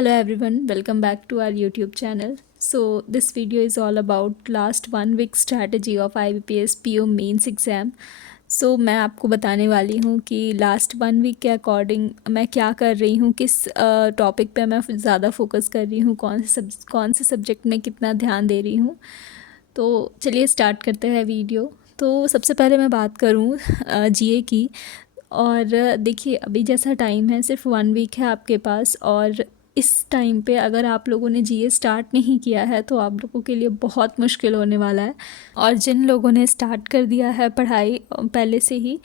Hello everyone, welcome back to our YouTube channel. So this video is all about last 1 week strategy of IBPS PO mains exam. So मैं आपको बताने वाली हूँ कि last 1 week के according मैं क्या कर रही हूँ, किस टॉपिक पे मैं ज़्यादा फोकस कर रही हूँ, कौन से सब्जेक्ट में कितना ध्यान दे रही हूँ. तो चलिए स्टार्ट करते हैं वीडियो. तो सबसे पहले मैं बात करूँ जीए की. और देखिए अभी जैसा टाइम है सिर्फ 1 week है आपके पास, और इस टाइम पे अगर आप लोगों ने जीए स्टार्ट नहीं किया है तो आप लोगों के लिए बहुत मुश्किल होने वाला है. और जिन लोगों ने स्टार्ट कर दिया है पढ़ाई पहले से ही,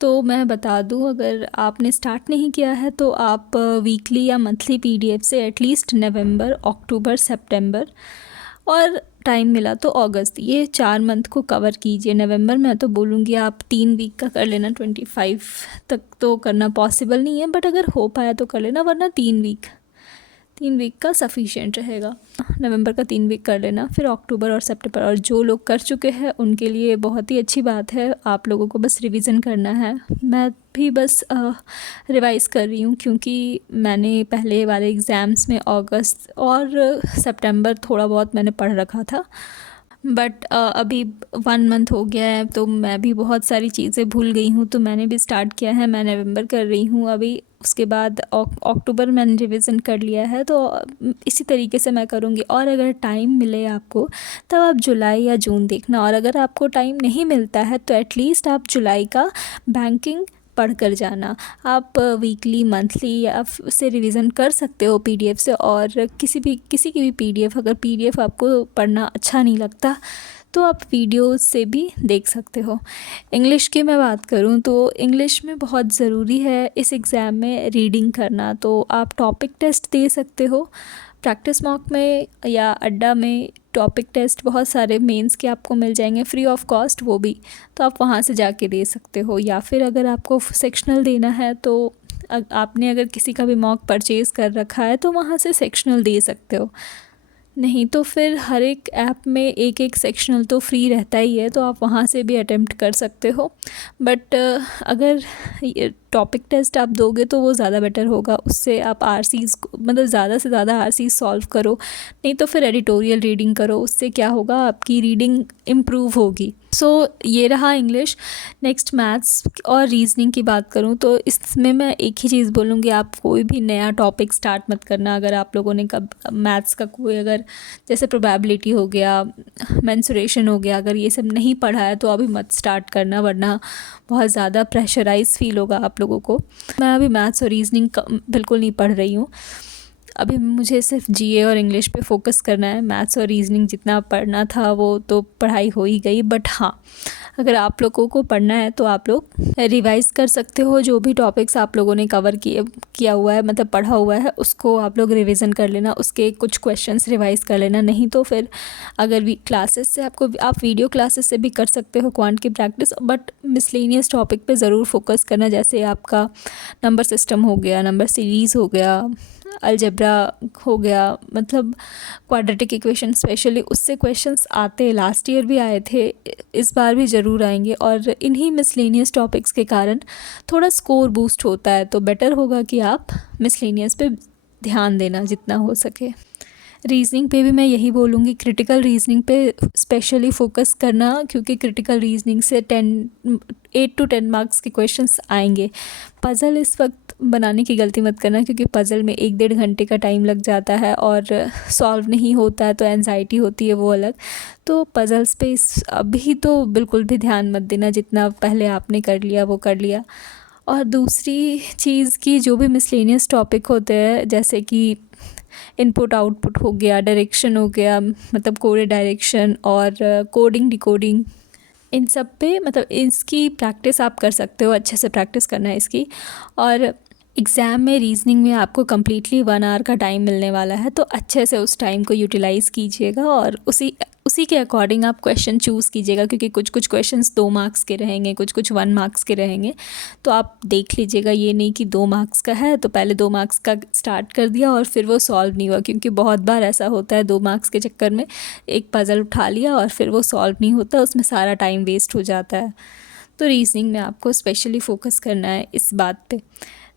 तो मैं बता दूं, अगर आपने स्टार्ट नहीं किया है तो आप वीकली या मंथली पीडीएफ से एटलीस्ट नवंबर, अक्टूबर, सितंबर और टाइम मिला तो अगस्त, ये 4 मंथ को कवर कीजिए. नवंबर मैं तो बोलूँगी आप 3 week का कर लेना. 25 तक तो करना पॉसिबल नहीं है, बट अगर हो पाया तो कर लेना, वरना 3 week का सफिशिएंट रहेगा. नवंबर का 3 week कर लेना, फिर अक्टूबर और सितंबर. और जो लोग कर चुके हैं उनके लिए बहुत ही अच्छी बात है, आप लोगों को बस रिवीजन करना है. मैं भी बस रिवाइज़ कर रही हूँ, क्योंकि मैंने पहले वाले एग्ज़ाम्स में अगस्त और सितंबर थोड़ा बहुत मैंने पढ़ रखा था, बट अभी 1 month हो गया है तो मैं भी बहुत सारी चीज़ें भूल गई हूँ. तो मैंने भी स्टार्ट किया है, मैं नवंबर कर रही हूँ अभी. उसके बाद अक्टूबर मैंने रिवीजन कर लिया है, तो इसी तरीके से मैं करूँगी. और अगर टाइम मिले आपको तब आप जुलाई या जून देखना, और अगर आपको टाइम नहीं मिलता है तो एटलीस्ट आप जुलाई का बैंकिंग पढ़ कर जाना. आप वीकली, मंथली या से रिवीजन कर सकते हो पीडीएफ से. और किसी की भी पीडीएफ, अगर पीडीएफ आपको पढ़ना अच्छा नहीं लगता तो आप वीडियो से भी देख सकते हो. इंग्लिश की मैं बात करूं तो इंग्लिश में बहुत ज़रूरी है इस एग्ज़ाम में रीडिंग करना. तो आप टॉपिक टेस्ट दे सकते हो प्रैक्टिस मॉक में या अड्डा में. टॉपिक टेस्ट बहुत सारे मेंस के आपको मिल जाएंगे फ्री ऑफ कॉस्ट, वो भी, तो आप वहाँ से जाके दे सकते हो. या फिर अगर आपको सेक्शनल देना है तो आपने अगर किसी का भी मॉक परचेज़ कर रखा है तो वहाँ से सेक्शनल दे सकते हो. नहीं तो फिर हर एक ऐप में एक एक सेक्शनल तो फ्री रहता ही है, तो आप वहाँ से भी अटेम्प्ट कर सकते हो. बट अगर टॉपिक टेस्ट आप दोगे तो वो ज़्यादा बेटर होगा. उससे आप आरसीज़ मतलब ज़्यादा से ज़्यादा आरसीज़ सॉल्व करो, नहीं तो फिर एडिटोरियल रीडिंग करो. उससे क्या होगा, आपकी रीडिंग इम्प्रूव होगी. सो ये रहा इंग्लिश. नेक्स्ट मैथ्स और रीजनिंग की बात करूँ तो इसमें मैं एक ही चीज़ बोलूँगी, आप कोई भी नया टॉपिक स्टार्ट मत करना. अगर आप लोगों ने कब मैथ्स का कोई, अगर जैसे प्रोबेबिलिटी हो गया, मेंसुरेशन हो गया, अगर ये सब नहीं पढ़ा है तो अभी मत स्टार्ट करना, वरना बहुत ज़्यादा प्रेशराइज फील होगा आप लोगों को. मैं अभी मैथ्स और रीजनिंग बिल्कुल नहीं पढ़ रही हूँ. अभी मुझे सिर्फ जीए और इंग्लिश पे फोकस करना है. मैथ्स और रीजनिंग जितना पढ़ना था वो तो पढ़ाई हो ही गई. बट हाँ, अगर आप लोगों को पढ़ना है तो आप लोग रिवाइज़ कर सकते हो. जो भी टॉपिक्स आप लोगों ने कवर किया हुआ है, मतलब पढ़ा हुआ है, उसको आप लोग रिवीजन कर लेना. उसके कुछ क्वेश्चंस रिवाइज़ कर लेना. नहीं तो फिर अगर क्लासेस से आप वीडियो क्लासेस से भी कर सकते हो क्वांट की प्रैक्टिस. बट मिसलेनियस टॉपिक पे ज़रूर फोकस करना, जैसे आपका नंबर सिस्टम हो गया, नंबर सीरीज़ हो गया, अलजेब्रा हो गया, मतलब क्वाड्रेटिक इक्वेशन स्पेशली, उससे क्वेश्चंस आते, लास्ट ईयर भी आए थे, इस बार भी ज़रूर आएंगे. और इन्हीं मिसलेनियस टॉपिक्स के कारण थोड़ा स्कोर बूस्ट होता है. तो बेटर होगा कि आप मिसलेनियस पे ध्यान देना जितना हो सके. रीजनिंग पे भी मैं यही बोलूँगी, क्रिटिकल रीजनिंग पे स्पेशली फ़ोकस करना, क्योंकि क्रिटिकल रीजनिंग से 8 to 10 मार्क्स के क्वेश्चंस आएंगे. पज़ल इस वक्त बनाने की गलती मत करना, क्योंकि पज़ल में 1-1.5 घंटे का टाइम लग जाता है और सॉल्व नहीं होता है तो एंजाइटी होती है, वो अलग. तो पज़ल्स पे अभी तो बिल्कुल भी ध्यान मत देना. जितना पहले आपने कर लिया वो कर लिया. और दूसरी चीज़ की, जो भी मिसलेनियस टॉपिक होते हैं, जैसे कि इनपुट आउटपुट हो गया, डायरेक्शन हो गया, मतलब कोडेड डायरेक्शन, और कोडिंग डिकोडिंग, इन सब पे मतलब इसकी प्रैक्टिस आप कर सकते हो. अच्छे से प्रैक्टिस करना है इसकी. और एग्ज़ाम में रीजनिंग में आपको कम्प्लीटली 1 hour का टाइम मिलने वाला है, तो अच्छे से उस टाइम को यूटिलाइज़ कीजिएगा और उसी के अकॉर्डिंग आप क्वेश्चन चूज़ कीजिएगा. क्योंकि कुछ क्वेश्चंस 2 मार्क्स के रहेंगे, कुछ 1 मार्क्स के रहेंगे. तो आप देख लीजिएगा, ये नहीं कि 2 मार्क्स का है तो पहले 2 मार्क्स का स्टार्ट कर दिया और फिर वो सॉल्व नहीं हुआ. क्योंकि बहुत बार ऐसा होता है, 2 मार्क्स के चक्कर में एक पज़ल उठा लिया और फिर वो सॉल्व नहीं होता, उसमें सारा टाइम वेस्ट हो जाता है. तो रीजनिंग में आपको स्पेशली फ़ोकस करना है इस बात पे.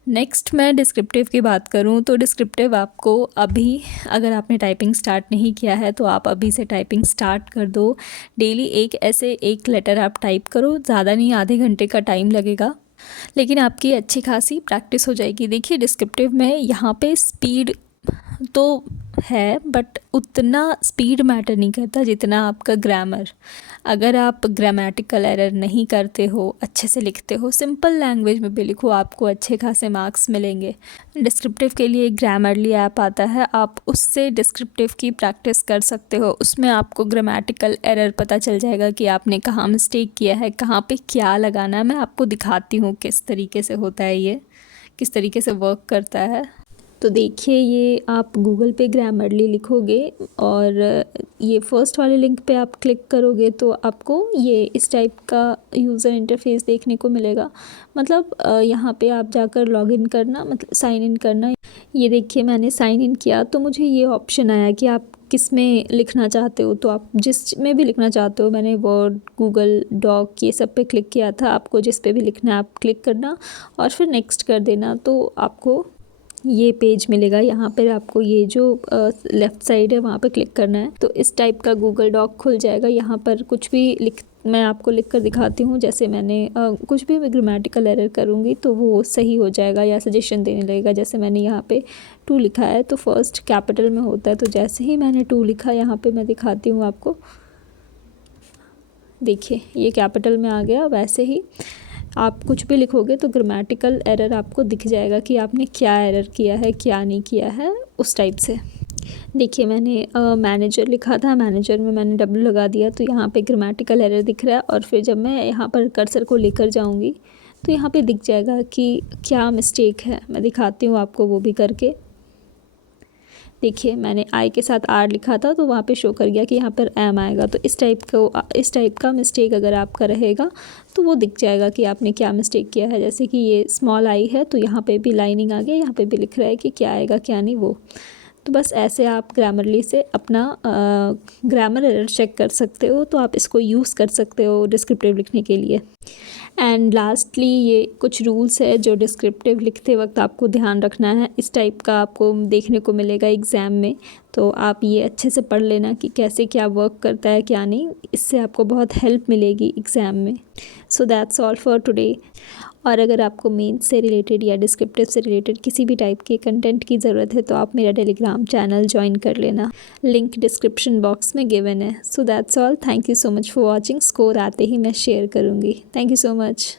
नेक्स्ट मैं डिस्क्रिप्टिव की बात करूं तो डिस्क्रिप्टिव आपको अभी, अगर आपने टाइपिंग स्टार्ट नहीं किया है तो आप अभी से टाइपिंग स्टार्ट कर दो। डेली एक लेटर आप टाइप करो, ज़्यादा नहीं, आधे घंटे का टाइम लगेगा, लेकिन आपकी अच्छी खासी प्रैक्टिस हो जाएगी। देखिए डिस्क्रिप्टिव में यहाँ पे स्पीड तो है, बट उतना स्पीड मैटर नहीं करता जितना आपका ग्रामर। अगर आप ग्रामेटिकल एरर नहीं करते हो, अच्छे से लिखते हो, सिंपल लैंग्वेज में भी लिखो, आपको अच्छे खासे मार्क्स मिलेंगे। डिस्क्रिप्टिव के लिए ग्रामरली ऐप आता है, आप उससे डिस्क्रिप्टिव की प्रैक्टिस कर सकते हो। उसमें आपको ग्रामेटिकल एरर पता चल जाएगा कि आपने कहाँ मिस्टेक किया है, कहाँ पे क्या लगाना है। मैं आपको दिखाती हूँ किस तरीके से होता है, ये किस तरीके से वर्क करता है। तो देखिए, ये आप गूगल पे ग्रामरली लिखोगे और ये फर्स्ट वाले लिंक पे आप क्लिक करोगे तो आपको ये इस टाइप का यूज़र इंटरफेस देखने को मिलेगा। मतलब यहाँ पे आप जाकर लॉगिन करना, मतलब साइन इन करना। ये देखिए मैंने साइन इन किया तो मुझे ये ऑप्शन आया कि आप किस में लिखना चाहते हो, तो आप जिस में भी लिखना चाहते हो। मैंने वर्ड, गूगल डॉक, ये सब पे क्लिक किया था। आपको जिस पे भी लिखना है आप क्लिक करना और फिर नेक्स्ट कर देना, तो आपको ये पेज मिलेगा। यहाँ पर आपको ये जो लेफ़्ट साइड है वहाँ पे क्लिक करना है, तो इस टाइप का गूगल डॉक खुल जाएगा। यहाँ पर कुछ भी मैं आपको लिख कर दिखाती हूँ। जैसे मैंने कुछ भी मैं ग्रामेटिकल एरर करूँगी तो वो सही हो जाएगा या सजेशन देने लगेगा। जैसे मैंने यहाँ पे 2 लिखा है तो फर्स्ट कैपिटल में होता है, तो जैसे ही मैंने 2 लिखा, यहाँ पे मैं दिखाती हूँ आपको, देखिए ये कैपिटल में आ गया। वैसे ही आप कुछ भी लिखोगे तो ग्रामेटिकल एरर आपको दिख जाएगा कि आपने क्या एरर किया है, क्या नहीं किया है, उस टाइप से। देखिए मैंने मैनेजर लिखा था, मैनेजर में मैंने डब्ल्यू लगा दिया तो यहाँ पे ग्रामेटिकल एरर दिख रहा है। और फिर जब मैं यहाँ पर कर्सर को लेकर जाऊँगी तो यहाँ पे दिख जाएगा कि क्या मिस्टेक है। मैं दिखाती हूँ आपको वो भी करके। देखिए मैंने आई के साथ आर लिखा था तो वहाँ पे शो कर गया कि यहाँ पर एम आएगा। तो इस टाइप का मिस्टेक अगर आपका रहेगा तो वो दिख जाएगा कि आपने क्या मिस्टेक किया है। जैसे कि ये स्मॉल आई है तो यहाँ पे भी लाइनिंग आ गया, यहाँ पे भी लिख रहा है कि क्या आएगा क्या नहीं वो। तो बस ऐसे आप ग्रामरली से अपना ग्रामर एरर चेक कर सकते हो, तो आप इसको यूज़ कर सकते हो डिस्क्रिप्टिव लिखने के लिए। एंड लास्टली ये कुछ रूल्स है जो डिस्क्रिप्टिव लिखते वक्त आपको ध्यान रखना है। इस टाइप का आपको देखने को मिलेगा एग्ज़ाम में, तो आप ये अच्छे से पढ़ लेना कि कैसे क्या वर्क करता है क्या नहीं। इससे आपको बहुत हेल्प मिलेगी एग्ज़ाम में। So that's all for today. और अगर आपको मेंस से रिलेटेड या डिस्क्रिप्टिव से रिलेटेड किसी भी टाइप के कंटेंट की ज़रूरत है तो आप मेरा टेलीग्राम चैनल ज्वाइन कर लेना, लिंक डिस्क्रिप्शन बॉक्स में गिवन है। So that's all, thank you so much for watching. Score आते ही मैं शेयर करूँगी। Thank you so much.